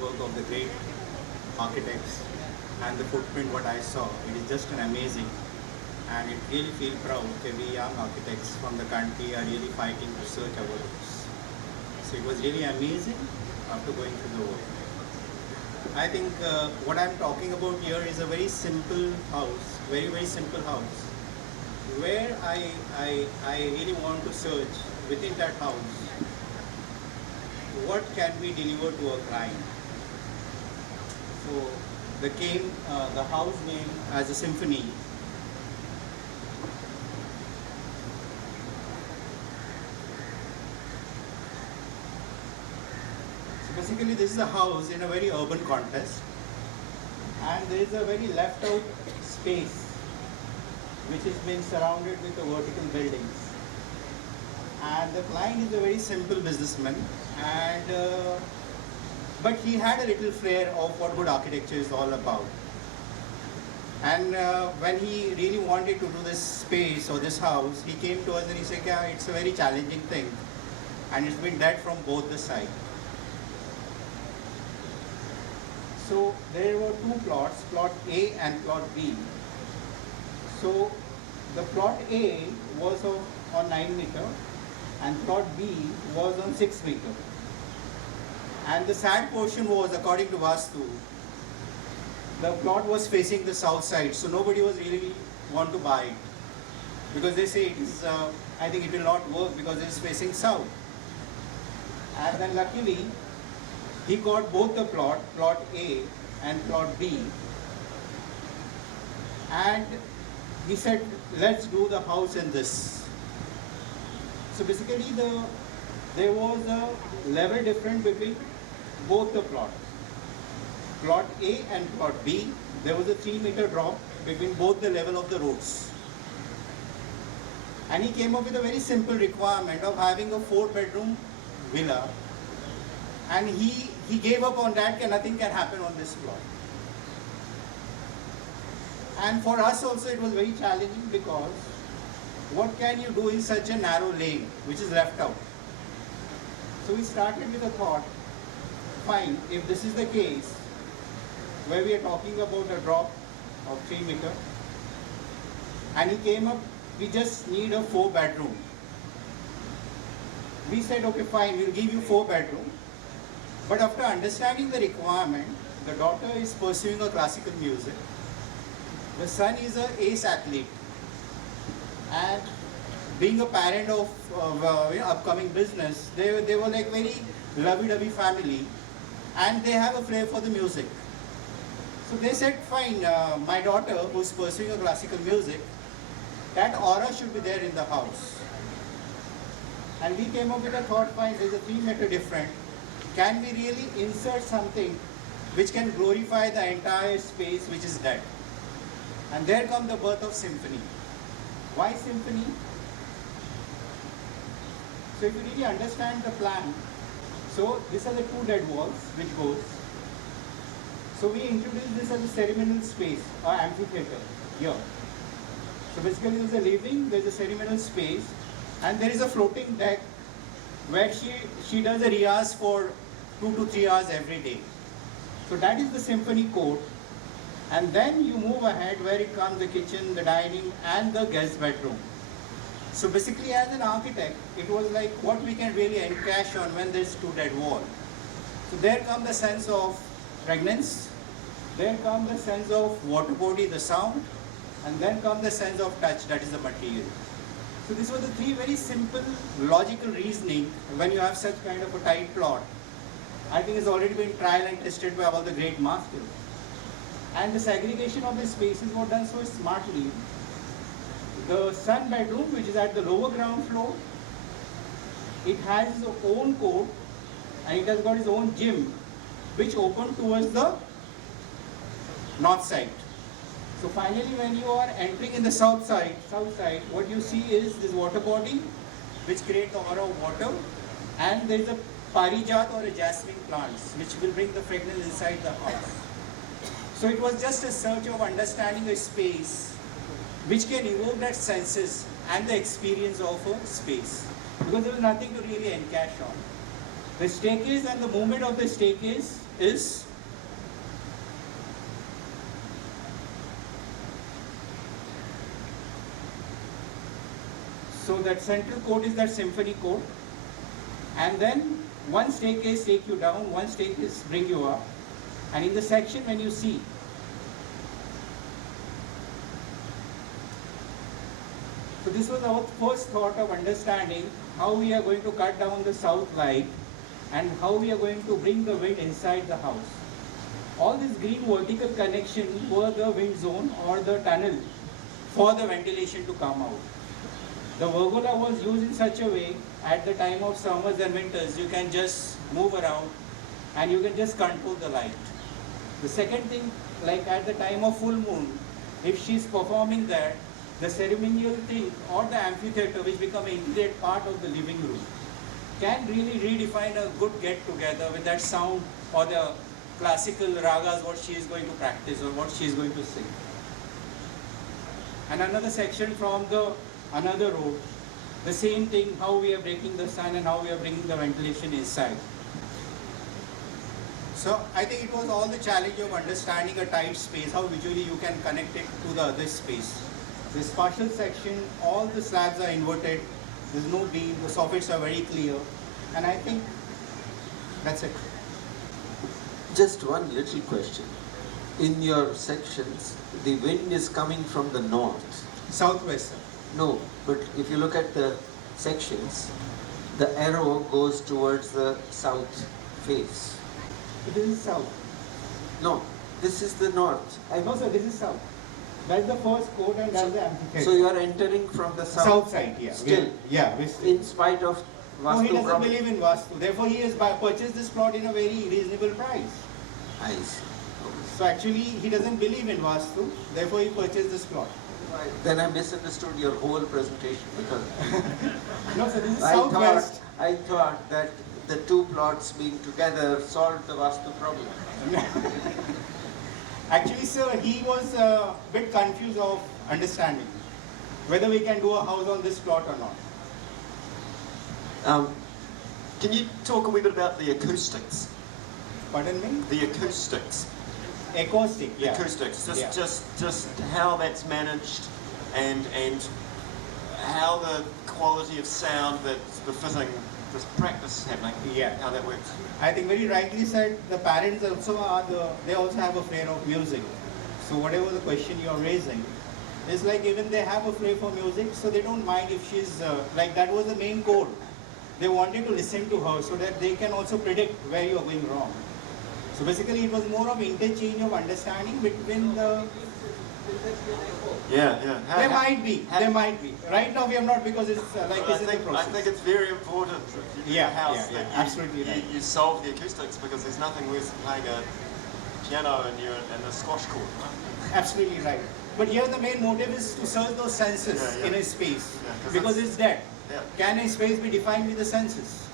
work of the great architects and the footprint what I saw. It is just an amazing, and it really feel proud that we young architects from the country are really fighting to search our roots. So it was really amazing after going through the work. I think what I'm talking about here is a very simple house, very simple house, where I really want to search within that house what can we deliver to a client. So the house name as a symphony. So basically this is a house in a very urban context, and there is a very left out space which has been surrounded with the vertical buildings. And the client is a very simple businessman, and but he had a little flair of what good architecture is all about. And when he really wanted to do this space or this house, he came to us and he said, yeah, it's a very challenging thing, and it's been dead from both the sides. So there were two plots, plot A and plot B. So the plot A was on 9 meter and plot B was on 6 meter. And the sad portion was, according to Vastu, the plot was facing the south side, so nobody was really want to buy it, because they say it is, I think it will not work because it is facing south. And then luckily, he got both the plot A and plot B, and he said, let's do the house in this. So basically there was a level difference between both the plots. Plot A and plot B, there was a 3 meter drop between both the level of the roads. And he came up with a very simple requirement of having a 4-bedroom villa, and he gave up on that, and nothing can happen on this plot. And for us also it was very challenging, because what can you do in such a narrow lane which is left out? So we started with a thought, fine, if this is the case, where we are talking about a drop of 3 meter, and he came up, we just need a 4-bedroom. We said, okay, fine, we'll give you 4-bedroom. But after understanding the requirement, the daughter is pursuing a classical music, the son is an ace athlete, and being a parent of upcoming business, they were like very lovey-dovey family, and they have a flair for the music. So they said, fine, my daughter who's pursuing a classical music, that aura should be there in the house. And we came up with a thought, fine, there's a 3 meter difference. Can we really insert something which can glorify the entire space which is dead? And there comes the birth of symphony. Why symphony? So if you really understand the plan, so these are the 2 dead walls which goes. So we introduced this as a ceremonial space or amphitheater here. So basically there's a living, there's a ceremonial space, and there is a floating deck where she does a riyaz for 2 to 3 hours every day. So that is the symphony court. And then you move ahead where it comes the kitchen, the dining, and the guest bedroom. So basically as an architect, it was like what we can really encash on when there's 2 dead walls. So there comes the sense of pregnance, there comes the sense of water body, the sound, and then comes the sense of touch, that is the material. So these were the 3 very simple logical reasoning when you have such kind of a tight plot. I think it's already been tried and tested by all the great masters. And the segregation of the spaces was done so smartly. The son bedroom, which is at the lower ground floor, it has its own court, and it has got its own gym, which opened towards the north side. So finally, when you are entering in the south side, what you see is this water body, which creates the aura of water, and there is a parijat or a jasmine plants, which will bring the fragrance inside the house. So it was just a search of understanding a space which can evoke that senses and the experience of a space, because there was nothing to really encash on. The staircase and the movement of the staircase is so that central court is that symphony court, and then one staircase take you down, one staircase bring you up, and in the section when you see, so this was our first thought of understanding how we are going to cut down the south light and how we are going to bring the wind inside the house. All this green vertical connection were the wind zone or the tunnel for the ventilation to come out. The pergola was used in such a way at the time of summers and winters, you can just move around and you can just control the light. The second thing, like at the time of full moon, if she's performing that, the ceremonial thing or the amphitheater, which become an integrated part of the living room, can really redefine a good get-together with that sound or the classical ragas, what she is going to practice or what she is going to sing. And another section from the another road, the same thing, how we are breaking the sun and how we are bringing the ventilation inside. So I think it was all the challenge of understanding a tight space, how visually you can connect it to the other space. This partial section, all the slabs are inverted, there's no beam, the soffits are very clear, and I think that's it. Just one little question. In your sections, the wind is coming from the north. Southwest, sir. No, but if you look at the sections, the arrow goes towards the south face. This is south. No, this is the north. No sir, this is south. That's the first court and that's the amphitheater. So you are entering from the south. South side, yeah. Still. Yeah. In spite of Vastu No, he doesn't problem. believe in Vastu. Therefore, he has purchased this plot in a very reasonable price. I see. So actually, he doesn't believe in Vastu. Therefore, he purchased this plot. Then I misunderstood your whole presentation because No, sir, this is southwest. I thought that the two plots being together solved the Vastu problem. Actually, sir, he was a bit confused of understanding whether we can do a house on this plot or not. Can you talk a wee bit about the acoustics? Pardon me? The acoustics. Acoustic, yeah. Acoustics. Yeah. Just how that's managed and how the quality of sound that's befitting this practice happening. Yeah. How that works. I think very rightly said, the parents also they also have a flair of music. So whatever the question you are raising, is like even they have a flair for music, so they don't mind if she's, like that was the main code. They wanted to listen to her so that they can also predict where you are going wrong. So basically it was more of interchange of understanding between the... Yeah. There might be. Right now we are not because it's like I it's in the think process. it's very important that you get a house that you, absolutely right. you solve the acoustics because there's nothing worse than playing a piano and you're in a squash court, right? Absolutely right. But here the main motive is to search those senses in a space, Yeah, 'cause because it's dead. Yeah. Can a space be defined with the senses?